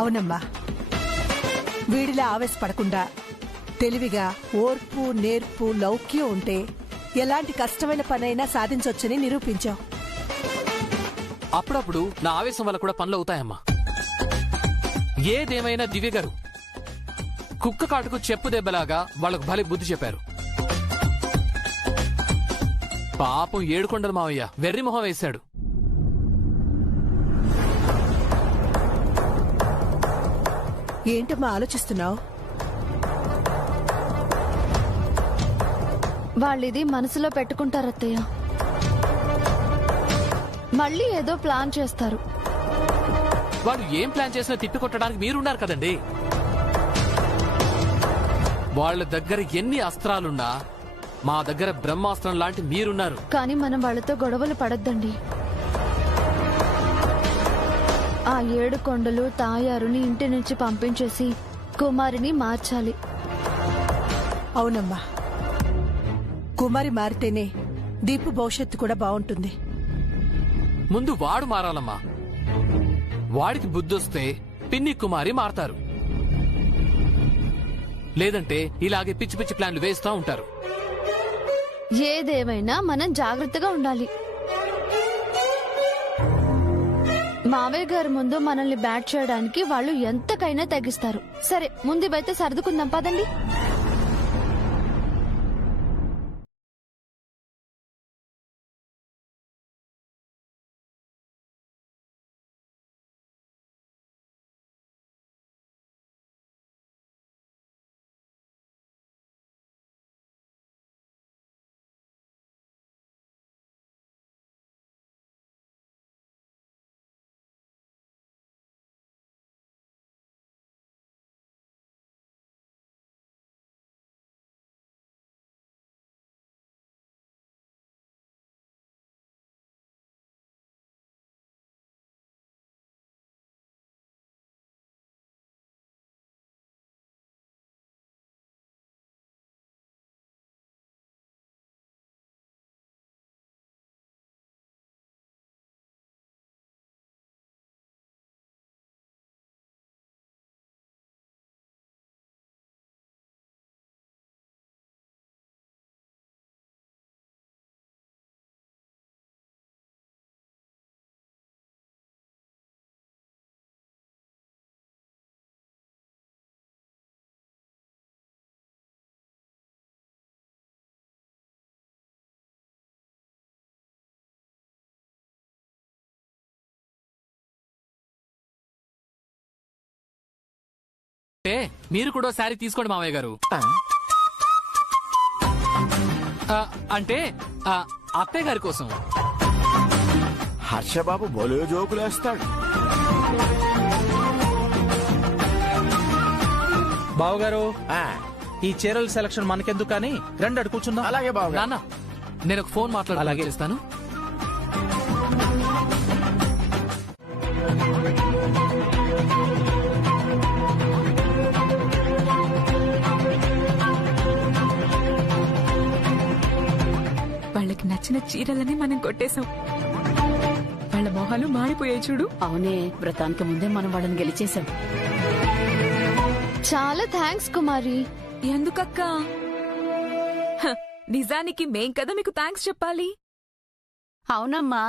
అవునమ్మా, వీడిలా ఆవేశపడకుండా తెలివిగా ఓర్పు నేర్పు లౌక్యం ఉంటే ఎలాంటి కష్టమైన పనైనా సాధించొచ్చని నిరూపించావు. అప్పుడప్పుడు నా ఆవేశం వల్ల కూడా పనులు అవుతాయమ్మా. ఏదేమైనా దివ్య గారు కుక్క కాటుకు చెప్పు దెబ్బలాగా వాళ్లకు భలే బుద్ధి చెప్పారు. పాపం ఏడుకొండల మావయ్య వెర్రి మొహం వేశాడు. ఏంటమ్మా ఆలోచిస్తున్నావు? వాళ్ళిది మనసులో పెట్టుకుంటారత్తయ్య. మళ్ళీ ఏదో ప్లాన్ చేస్తారు. వాళ్ళు ఏం ప్లాన్ చేసినా తిప్పికొట్టడానికి మీరున్నారు కదండి. వాళ్ళ దగ్గర ఎన్ని అస్త్రాలున్నా మా దగ్గర బ్రహ్మాస్త్రం లాంటి మీరున్నారు. కానీ మనం వాళ్ళతో గొడవలు పడొద్దండి. ఆ 7 కొండలు తాయారుని ఇంటి నుంచి పంపించేసి కుమారిని మార్చాలి. అవునమ్మా, కుమారి మారితేనే దీపు భవిష్యత్తు కూడా బాగుంటుంది. ముందు వాడు మారాలమ్మా. వాడికి బుద్ధొస్తే పిన్ని కుమారి మారతారు. లేదంటే ఇలాగే పిచ్చి పిచ్చి ప్లాన్లు వేస్తూ ఉంటారు. ఏదేమైనా మనం జాగ్రత్తగా ఉండాలి. మావయ్య గారి ముందు మనల్ని బ్యాట్ చేయడానికి వాళ్ళు ఎంతకైనా తగ్గిస్తారు. సరే, ముందు ఇవైతే సర్దుకుందాం పదండి. మీరు కూడా శారీ తీసుకోండి మావయ్య గారు. అంటే అత్తయ్య గారి కోసం. హర్షబాబు బోలే జోకులేస్తాడు. బావగారు, ఈ చీరల సెలక్షన్ మనకెందుకు కానీ రండి అడు కూర్చుందాం. అలాగే బాబు. నాన్న, నేను ఒక ఫోన్ మాట్లాడాలి చేస్తాను. వాళ్ళకి నచ్చిన చీరలని మనం కొట్టేశాం. వాళ్ళ మొహాలు మారిపోయాయి చూడు. అవునే, వ్రతానికి ముందే మనం వాళ్ళని గెలిచేశాం. చాలా థ్యాంక్స్ కుమారి. ఎందుకక్క? నిజానికి మేం కదా మీకు థ్యాంక్స్ చెప్పాలి. అవునమ్మా,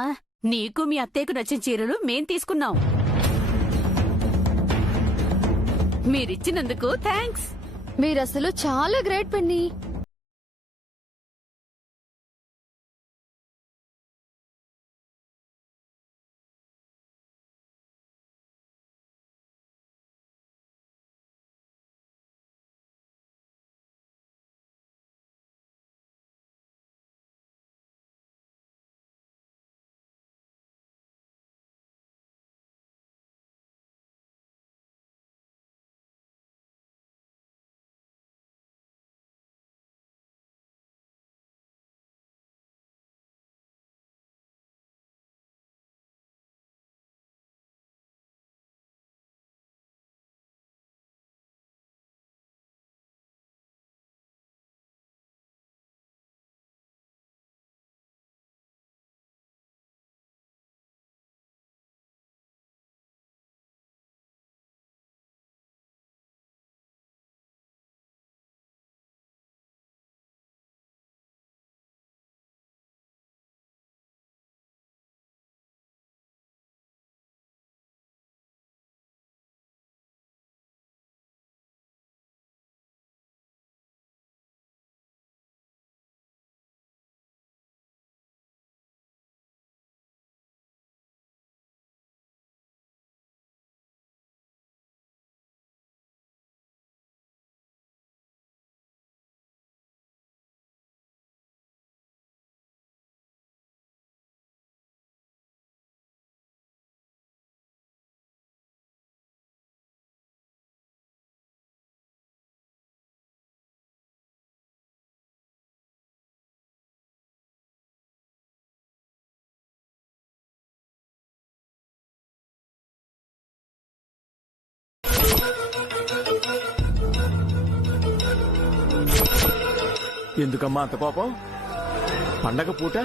నీకు మీ అత్తయ్యకు నచ్చిన చీరలు మేం తీసుకున్నాం. మీరిచ్చినందుకు థ్యాంక్స్. మీరసలు చాలా గ్రేట్ పిన్ని. ఎందుకమ్మా అంత కోపం? పండగ పూట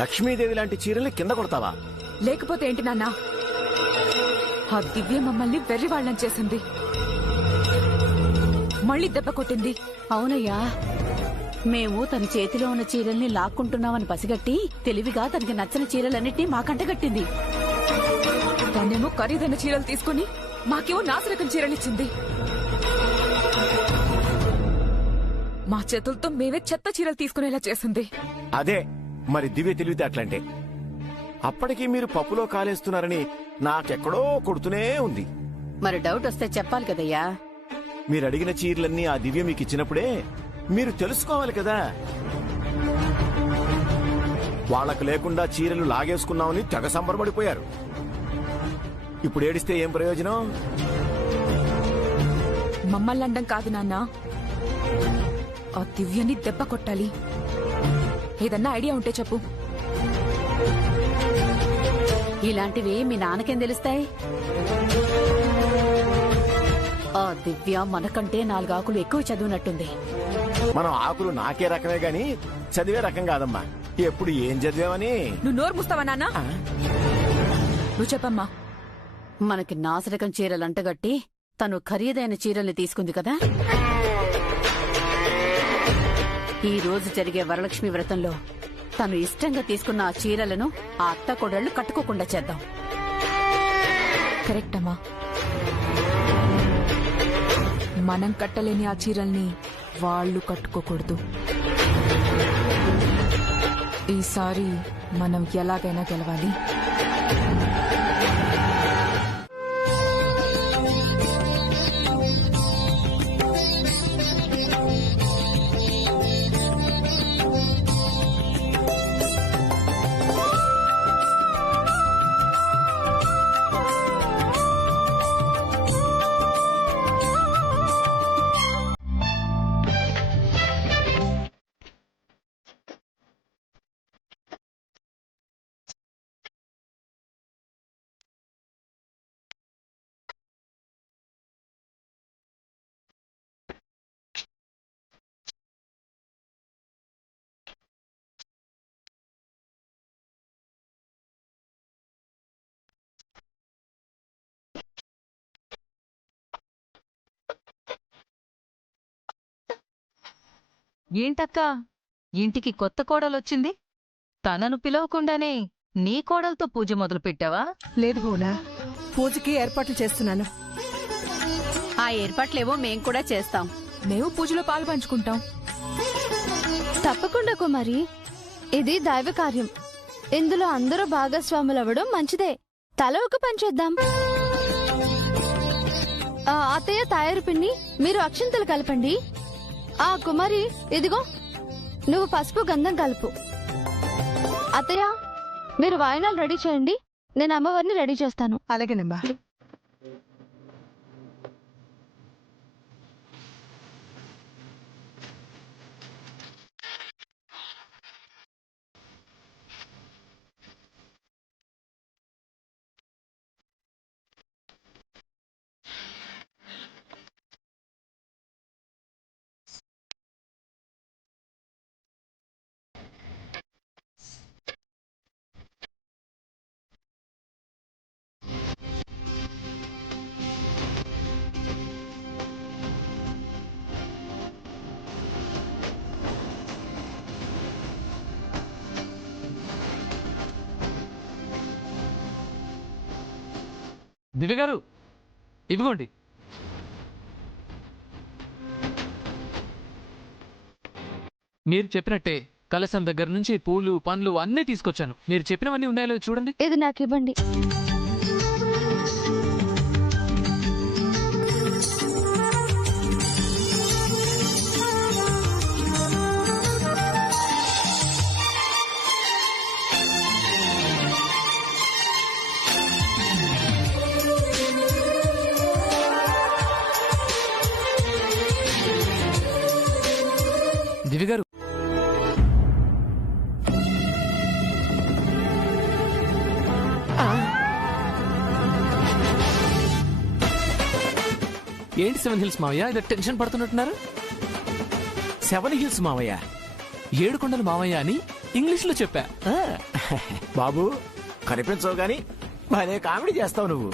లక్ష్మీదేవి లాంటి చీరల్ని కింద కొడతావా? లేకపోతే ఏంటి నాన్న? ఆ దివ్య మమ్మల్ని వెర్రి వాళ్ళని చేసింది, మళ్ళీ దెబ్బ కొట్టింది. అవునయ్యా, మేము తన చేతిలో ఉన్న చీరల్ని లాక్కుంటున్నామని పసిగట్టి తెలివిగా తనకి నచ్చని చీరలన్నిటినీ మాకంటగట్టింది. తనేమో ఖరీదైన చీరలు తీసుకుని మాకేమో నాసిరకం చీరలిచ్చింది. మా చేతులతో మేమే చెత్త చీరలు తీసుకునేలా చేసింది. అదే మరి దివ్య తెలివితే అట్లంటే. అప్పటికి మీరు పప్పులో కాలేస్తున్నారని నాకెక్కడో కొడుతూనే ఉంది. మరి డౌట్ వస్తే చెప్పాలి కదయ్యా. మీరు అడిగిన చీరలన్నీ ఆ దివ్య మీకు ఇచ్చినప్పుడే మీరు తెలుసుకోవాలి కదా. వాళ్ళకు లేకుండా చీరలు లాగేసుకున్నామని తెగ సంబరపడిపోయారు. ఇప్పుడు ఏడిస్తే ఏం ప్రయోజనం? మమ్మల్ని అండం కాదు నాన్న, ఆ దివ్యని దెబ్బ కొట్టాలి. ఏదన్నా ఐడియా ఉంటే చెప్పు. ఇలాంటివి మీ నాన్నకేం తెలుస్తాయి? ఆ దివ్య మనకంటే 4 ఆకులు ఎక్కువ చదివినట్టుంది. మనం ఆకులు నాకే రకమే గాని చదివే రకం కాదమ్మా. ఎప్పుడు ఏం చదివామని. నువ్వు నోరు ముస్తావా నాన్న? నువ్వు చెప్పమ్మా. మనకి నాసిరకం చీరలు అంటగట్టి తను ఖరీదైన చీరల్ని తీసుకుంది కదా. ఈ రోజు జరిగే వరలక్ష్మి వ్రతంలో తను ఇష్టంగా తీసుకున్న ఆ చీరలను ఆ అత్త కోడళ్లు కట్టుకోకుండా చేద్దాం. కరెక్ట్ అమ్మా. మనం కట్టలేని ఆ చీరల్ని వాళ్ళు కట్టుకోకూడదు. ఈసారి మనం ఎలాగైనా గెలవాలి. ఏంటక్క, ఇంటికి కొత్త కోడలొచ్చింది, తనను పిలవకుండానే నీ కోడలతో పూజ మొదలు పెట్టావా? లేదు భువనా, పూజకి ఏర్పాట్లు చేస్తున్నాను. ఆ ఏర్పాట్లేవో మేం కూడా చేస్తాం. మేము పూజలో పాలు పంచుకుంటాం. తప్పకుండా కుమారి, ఇది దైవ కార్యం. ఇందులో అందరూ భాగస్వాములవ్వడం మంచిదే. తల ఒక పని చేద్దాం. అత్తయ్య తయారు పిన్ని, మీరు అక్షింతలు కలపండి. ఆ కుమారి, ఇదిగో నువ్వు పసుపు గంధం కలుపు. అత్తయ్య, మీరు వాయినాలు రెడీ చేయండి, నేను అమ్మవారిని రెడీ చేస్తాను. అలాగేనమ్మా. దివ్య గారు, ఇవ్వండి. మీరు చెప్పినట్టే కలశం దగ్గర నుంచి పూలు పండ్లు అన్నీ తీసుకొచ్చాను. మీరు చెప్పినవన్నీ ఉన్నాయో లేదో చూడండి. ఇది నాకు ఇవ్వండి. దివ్య గారు, ఏంటి 7 హిల్స్ మావయ్య, ఇది టెన్షన్ పడుతున్నట్టున్నారు? 7 హిల్స్ మావయ్య, ఏడుకొండల మావయ్య అని ఇంగ్లీష్లో చెప్పా. ఆ, బాబు కనిపించవు గాని భలే కామెడీ చేస్తావు నువ్వు.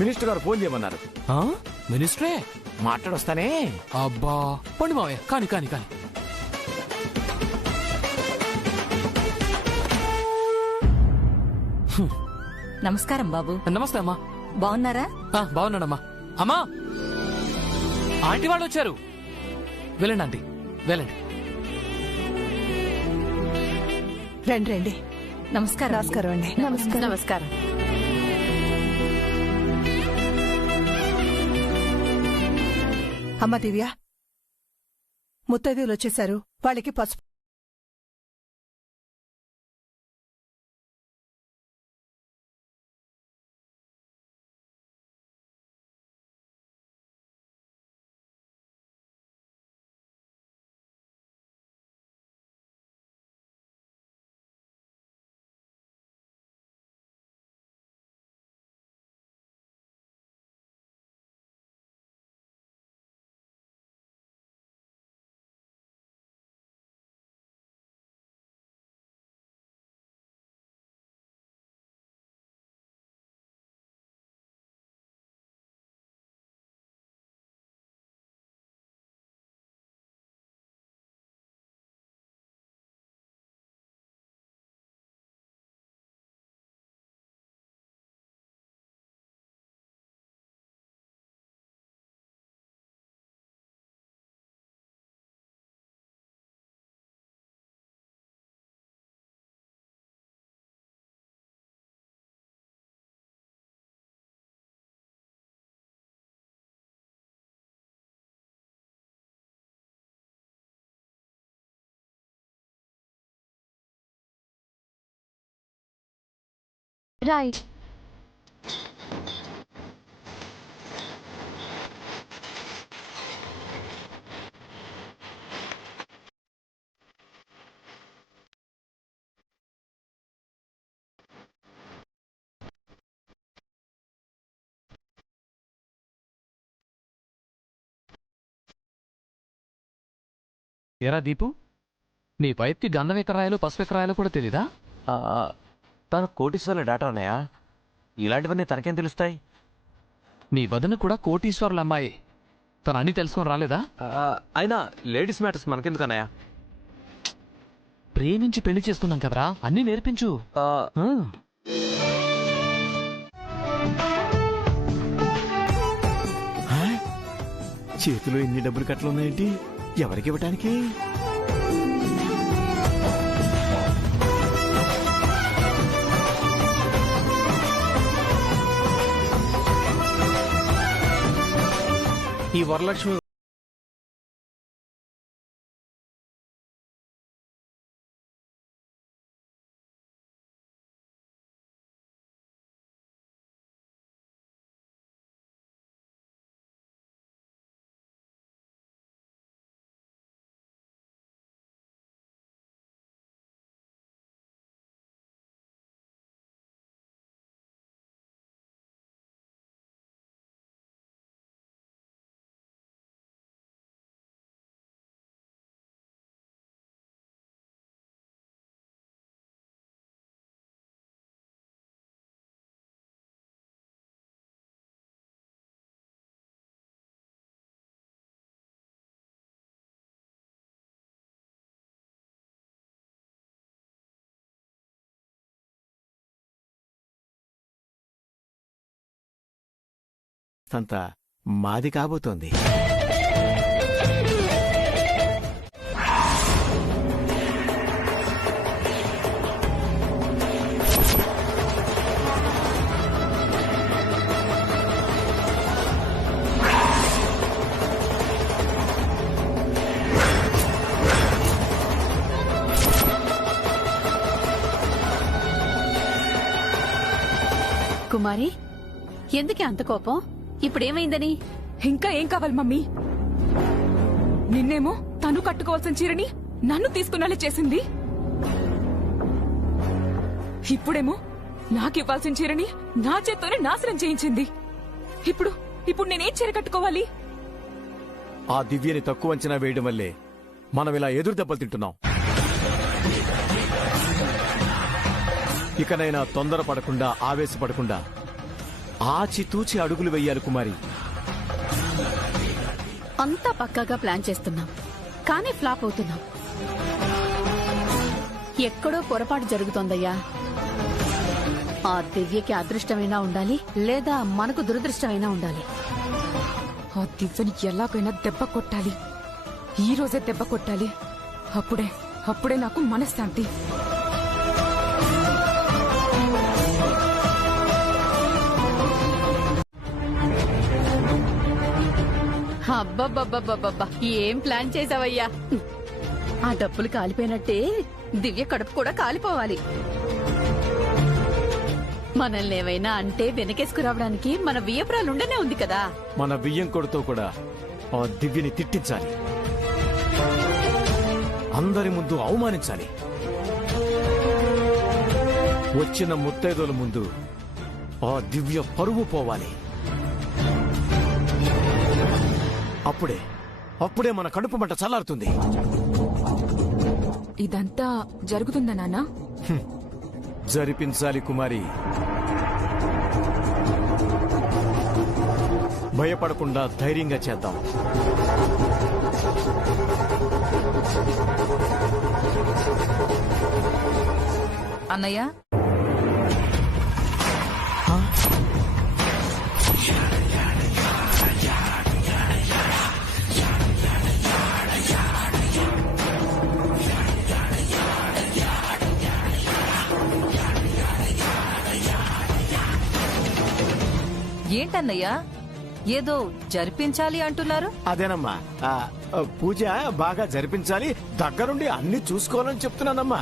మినిస్టర్ గారు ఫోన్ చేయమన్నారు. ఆ? మినిస్టరే? మాట్లాడొస్తానే. అబ్బా పండి మావయ్య, కాని కాని కాని. నమస్కారం బాబు. నమస్తే అమ్మా. బాగున్నారా? బాగున్నాడమ్మా. అమ్మా, ఆంటీ వాళ్ళు వచ్చారు. వెళ్ళండి ఆంటీ, వెళ్ళండి. రండి రండి. నమస్కారం. నమస్కారం అండి. నమస్కారం. అమ్మ దివ్య, ముత్తైదువులు వచ్చేశారు. వాళ్ళకి పసుపు. రైట్. ఎరా దీపు, నీ వైపుకి గంధం ఎక్కడ రాయాలో పసుపు ఎక్కడ రాయాలో కూడా తెలీదా? తన కోటీశ్వర్ల డేటా ఉన్నాయా? ఇలాంటివన్నీ తనకేం తెలుస్తాయి? నీ వదిన కూడా కోటీశ్వరుల అమ్మాయి. తను అన్ని తెలుసుకొని రాలేదా? అయినా లేడీస్ మ్యాటర్స్ మనకెందుకన్నాయా? ప్రేమించి పెళ్లి చేసుకున్నాం కదరా, అన్నీ నేర్పించు. చేతిలో ఎన్ని డబ్బులు కట్టలున్నాయేంటి? ఎవరికి ఇవ్వటానికి? ఈ వరలక్ష్మి అంతా మాది కాబోతోంది. కుమారి, ఎందుకే అంత కోపం? ఇప్పుడేమైందని? ఇంకా ఏం కావాలి మమ్మీ? నిన్నేమో తను కట్టుకోవాల్సిన చీరని నన్ను తీసుకునేలా చేసింది. ఇప్పుడేమో నాకివ్వాల్సిన చీరని నా చేత్తోనే నాశనం చేయించింది. ఇప్పుడు నేనేం చీర కట్టుకోవాలి? ఆ దివ్యని తక్కువ అంచనా వేయడం వల్లే మనం ఇలా ఎదురు దెబ్బలు తింటున్నాం. ఇకనైనా తొందరపడకుండా ఆవేశపడకుండా ఆచితూచి అడుగులు వెయ్యాలి కుమారి. అంతా పక్కాగా ప్లాన్ చేస్తున్నాం, కానీ ఫ్లాప్ అవుతున్నాం. ఎక్కడో పొరపాటు జరుగుతోందయ్యా. ఆ దివ్యకి అదృష్టమైనా ఉండాలి, లేదా మనకు దురదృష్టమైనా ఉండాలి. ఆ దివ్యని ఎలాగైనా దెబ్బ కొట్టాలి. ఈ రోజే దెబ్బ కొట్టాలి. అప్పుడే నాకు మనశ్శాంతి. అబ్బబ్బబ్బబ్బబ్బా, ఏం ప్లాన్ చేసావయ్యా. ఆ డబ్బులు కాలిపోయినట్టే దివ్య కడుపు కూడా కాలిపోవాలి. మనల్ని ఏమైనా అంటే వెనకేసుకురావడానికి మన వియ్యపురాలుండనే ఉంది కదా. మన బియ్యం కొడుతో కూడా ఆ దివ్యని తిట్టించాలి, అందరి ముందు అవమానించాలి. వచ్చిన ముత్తైదుల ముందు ఆ దివ్య పరువు పోవాలి. అప్పుడే మన కడుపు మంట చల్లారుతుంది. ఇదంతా జరుగుతుందా నాన్నా? జరిపించాలి కుమారి. భయపడకుండా ధైర్యంగా చేద్దాం. అన్నయ్య, ఏంటన్నయ్యా ఏదో జరిపించాలి అంటున్నారు? అదేనమ్మా, పూజ బాగా జరిపించాలి, దగ్గరుండి అన్ని చూసుకోవాలని చెప్తున్నానమ్మా.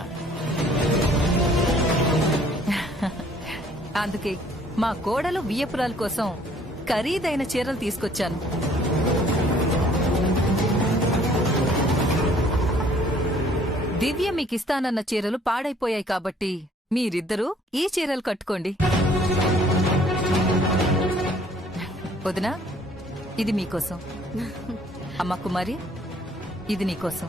అందుకే మా కోడలు వియ్యపురాల కోసం ఖరీదైన చీరలు తీసుకొచ్చాను. దివ్య మీకిస్తానన్న చీరలు పాడైపోయాయి కాబట్టి మీరిద్దరూ ఈ చీరలు కట్టుకోండి. వదినా, ఇది మీకోసం. అమ్మ కుమారి, ఇది నీకోసం.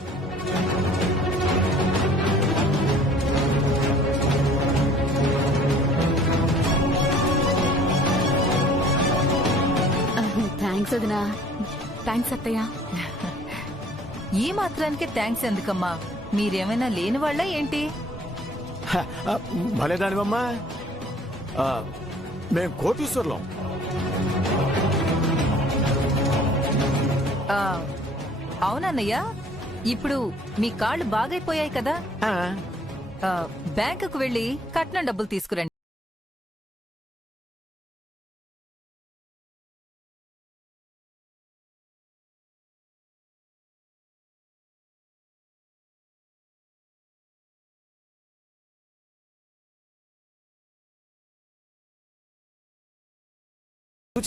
థ్యాంక్స్ వదినా. థ్యాంక్స్ అత్తయ్య. ఈ మాత్రానికి థ్యాంక్స్ ఎందుకమ్మా? మీరేమైనా లేని వాళ్ళ ఏంటి? భలేదానివమ్మా, మేం కోటీశ్వర్లం. అవునన్నయ్య, ఇప్పుడు మీ కాళ్ళు బాగైపోయాయి కదా, బ్యాంకుకు వెళ్లి కట్నం డబ్బులు తీసుకురండి.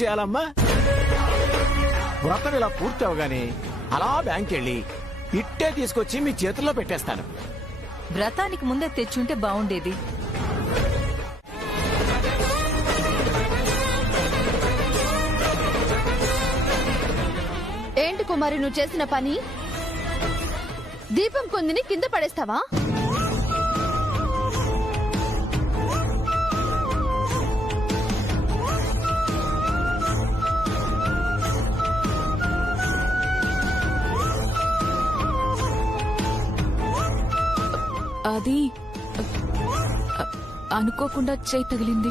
చేయాలమ్మా. వ్రతం ఇలా పూర్తి అవగానే అలా బ్యాంక్ వెళ్ళి ఇట్టే తీసుకొచ్చి మీ చేతుల్లో పెట్టేస్తాను. వ్రతానికి ముందే తెచ్చుంటే బావుండేది. ఏంటి కుమారి నువ్వు చేసిన పని? దీపం కొందిని కింద పడేస్తావా? అది అనుకోకుండా చేయి తగిలింది.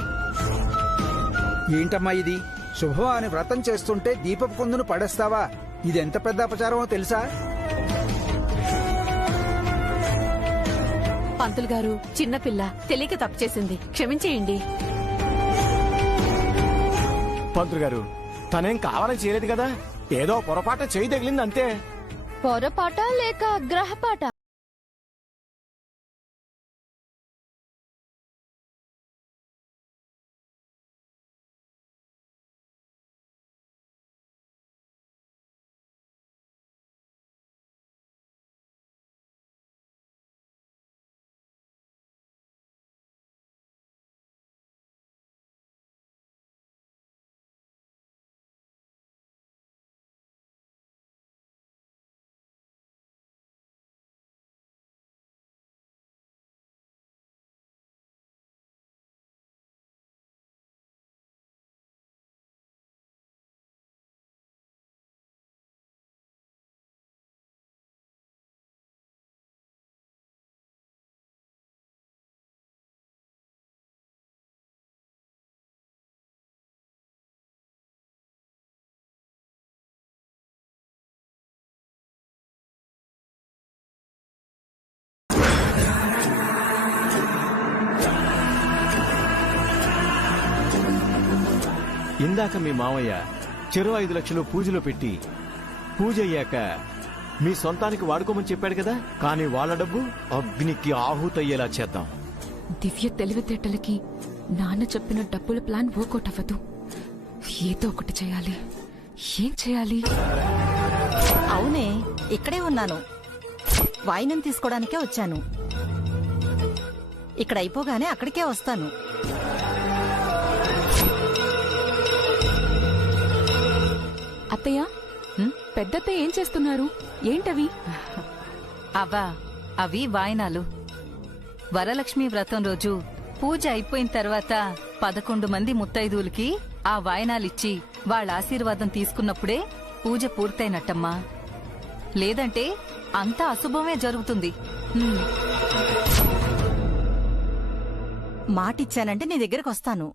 ఏంటమ్మా ఇది? శుభమా అని వ్రతం చేస్తుంటే దీపపు కుందును పడేస్తావా? ఇది ఎంత పెద్ద అపచారమో తెలుసా? పంతులు గారు, చిన్నపిల్ల తెలియక తప్పు చేసింది, క్షమించేయండి. పంతులు గారు, తనేం కావాలని చేయలేదు కదా, ఏదో పొరపాటు చేయి తగిలింది అంతే. పొరపాట లేక గ్రహపాట? ఇందాక మీ మామయ్య చెరో 5 లక్షలు పూజలో పెట్టి పూజ అయ్యాక మీ సొంతానికి వాడుకోమని చెప్పాడు కదా, కానీ వాళ్ళ డబ్బు అగ్నికి ఆహుతయ్యేలా చేద్దాం. దివ్య తెలివితేటలకి నాన్న చెప్పిన డబ్బుల ప్లాన్ వర్కౌట్ అవ్వదు. ఏదో ఒకటి చేయాలి. ఏం చేయాలి? అవునే, ఇక్కడే ఉన్నాను. వాయినం తీసుకోవడానికే వచ్చాను. ఇక్కడ అయిపోగానే అక్కడికే వస్తాను. అత్తయ్య, పెద్దత్తయ్య ఏం చేస్తున్నారు? ఏంటవి? అవి వాయినాలు. వరలక్ష్మి వ్రతం రోజు పూజ అయిపోయిన తర్వాత 11 మంది ముత్తైదువులకి ఆ వాయినాలిచ్చి వాళ్ళ ఆశీర్వాదం తీసుకున్నప్పుడే పూజ పూర్తయినట్టమ్మా. లేదంటే అంతా అశుభమే జరుగుతుంది. మాటిచ్చానంటే నీ దగ్గరకు వస్తాను.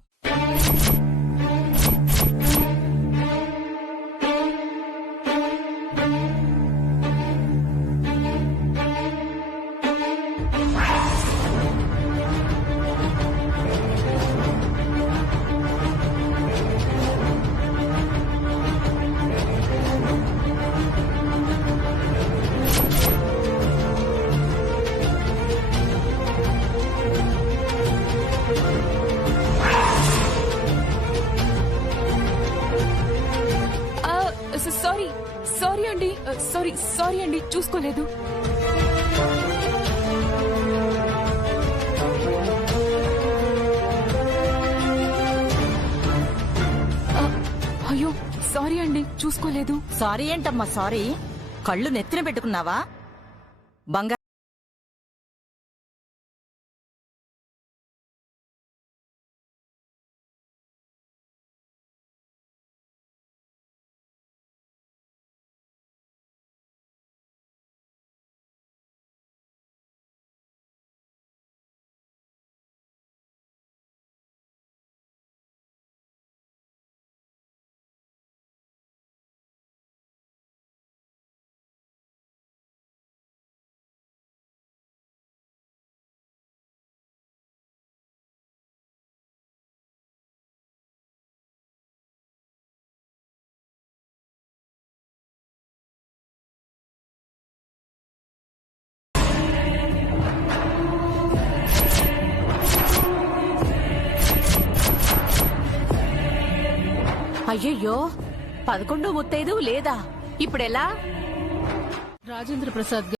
సారీ అండి, చూసుకోలేదు. అయ్యో, సారీ అండి, చూసుకోలేదు. సారీ ఏంటమ్మా సారీ? కళ్ళు నెత్తిన పెట్టుకున్నావా? బంగారు అయ్యయ్యో, 11 ముత్తైదు లేదా? ఇప్పుడెలా? రాజేంద్ర ప్రసాద్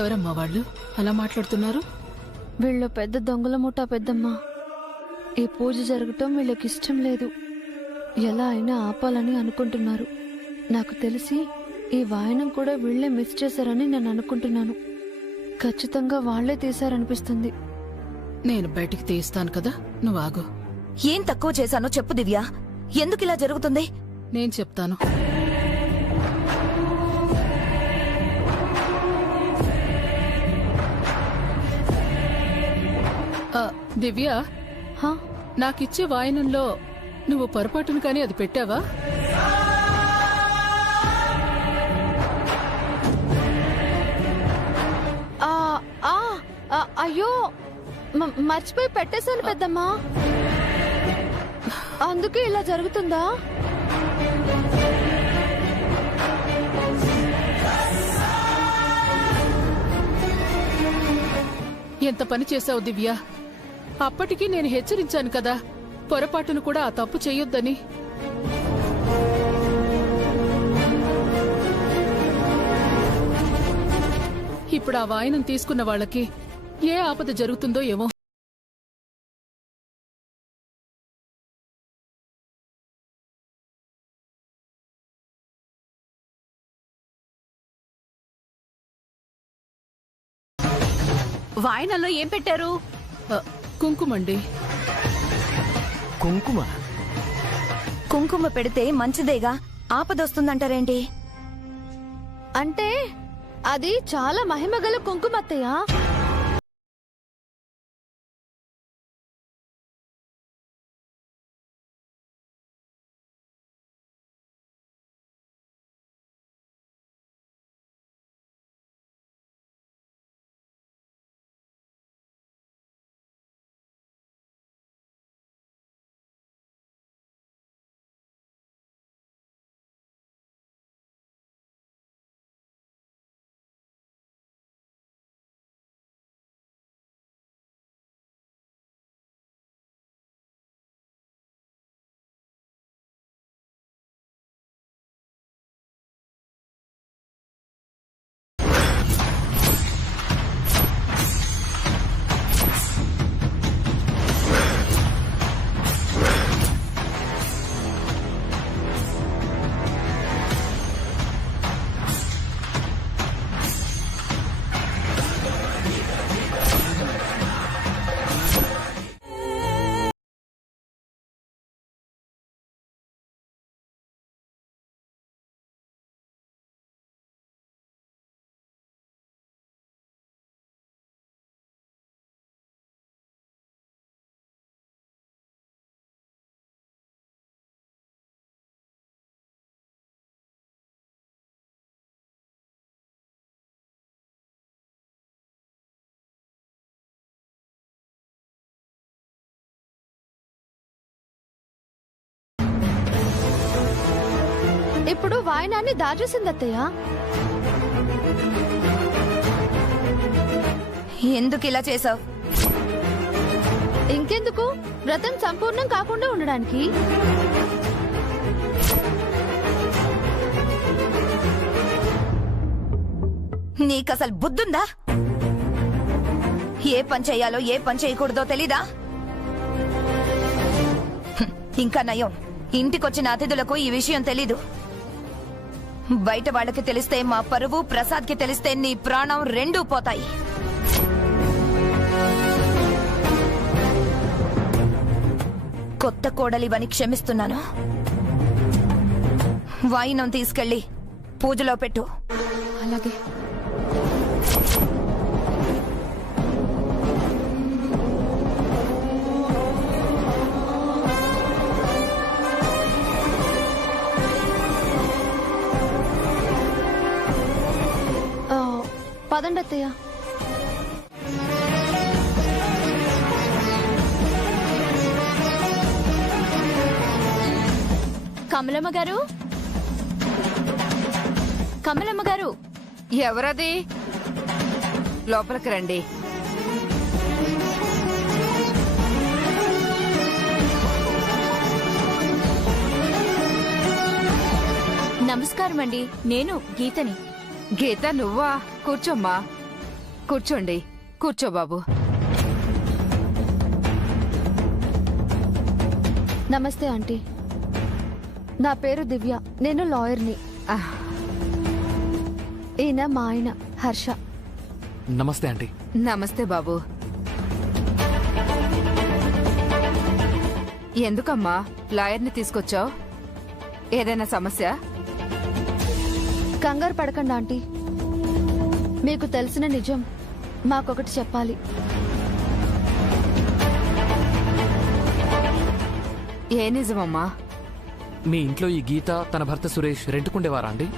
ఎవరమ్మా వాళ్ళు అలా మాట్లాడుతున్నారు? వీళ్ళు పెద్ద దొంగల ముఠా పెద్దమ్మ. ఈ పూజ జరగటం వీళ్ళకి ఇష్టం లేదు. ఎలా అయినా ఆపాలని అనుకుంటున్నారు. నాకు తెలిసి ఈ వాయనం కూడా వీళ్లే మిస్ చేశారని నేను అనుకుంటున్నాను. ఖచ్చితంగా వాళ్లే తీశారనిపిస్తుంది. నేను బయటికి తీస్తాను కదా, నువ్వు ఆగు. ఏం తక్కువ చేశానో చెప్పు దివ్య. ఎందుకు ఇలా జరుగుతుంది? నేను చెప్తాను. దివ్య, హా? నాకిచ్చే వాయనంలో నువ్వు పొరపాటును కానీ అది పెట్టావా? ఆ, ఆ, ఆ, అయ్యో మర్చిపోయి పెట్టేశాను పెద్దమ్మా. అందుకే ఇలా జరుగుతుందా? ఎంత పని చేశావు దివ్య. అప్పటికి నేను హెచ్చరించాను కదా, పొరపాటును కూడా ఆ తప్పు చెయ్యొద్దని. ఇప్పుడు ఆ వాయనం తీసుకున్న వాళ్ళకి ఏ ఆపద జరుగుతుందో ఏమో. వాయనంలో ఏం పెట్టారు? కుంకుమండి. కుంకుమ? కుంకుమ పెడితే మంచిదేగా, ఆపదొస్తుందంటారేంటి? అంటే అది చాలా మహిమగల కుంకుమత్తయ్య. ఇప్పుడు వాయనాన్ని దాచేసింది అత్తయ్య. ఎందుకు ఇలా చేసావు? ఇంకెందుకు, వ్రతం సంపూర్ణం కాకుండా ఉండడానికి. నీకసలు బుద్ధుందా? ఏ పని చెయ్యాలో ఏ పని చేయకూడదో తెలీదా? ఇంకా నయం, ఇంటికొచ్చిన అతిథులకు ఈ విషయం తెలీదు. బయట వాళ్ళకి తెలిస్తే మా పరువు, ప్రసాద్కి తెలిస్తే నీ ప్రాణం రెండూ పోతాయి. కొత్త కోడలివని క్షమిస్తున్నాను. వాయినం తీసుకెళ్లి పూజలో పెట్టు. అలాగే. పదండి అత్తయ్య. కమలమ్మ గారు, కమలమ్మ గారు. ఎవరది? లోపలికి రండి. నమస్కారం అండి, నేను గీతని. గీత నువ్వా? కూర్చోమ్మా. కూర్చోండి. కూర్చో బాబు. నమస్తే ఆంటీ. నా పేరు దివ్య. నేను లాయర్ని. ఈయన మా ఆయన హర్ష. నమస్తే ఆంటీ. నమస్తే బాబు. ఎందుకమ్మా లాయర్ని తీసుకొచ్చావు? ఏదైనా సమస్య? కంగారు పడకండి ఆంటీ. మీకు తెలిసిన నిజం మాకొకటి చెప్పాలి. ఏ నిజమమ్మా? మీ ఇంట్లో ఈ గీత తన భర్త సురేష్ రెంట్కుండేవారా అండి?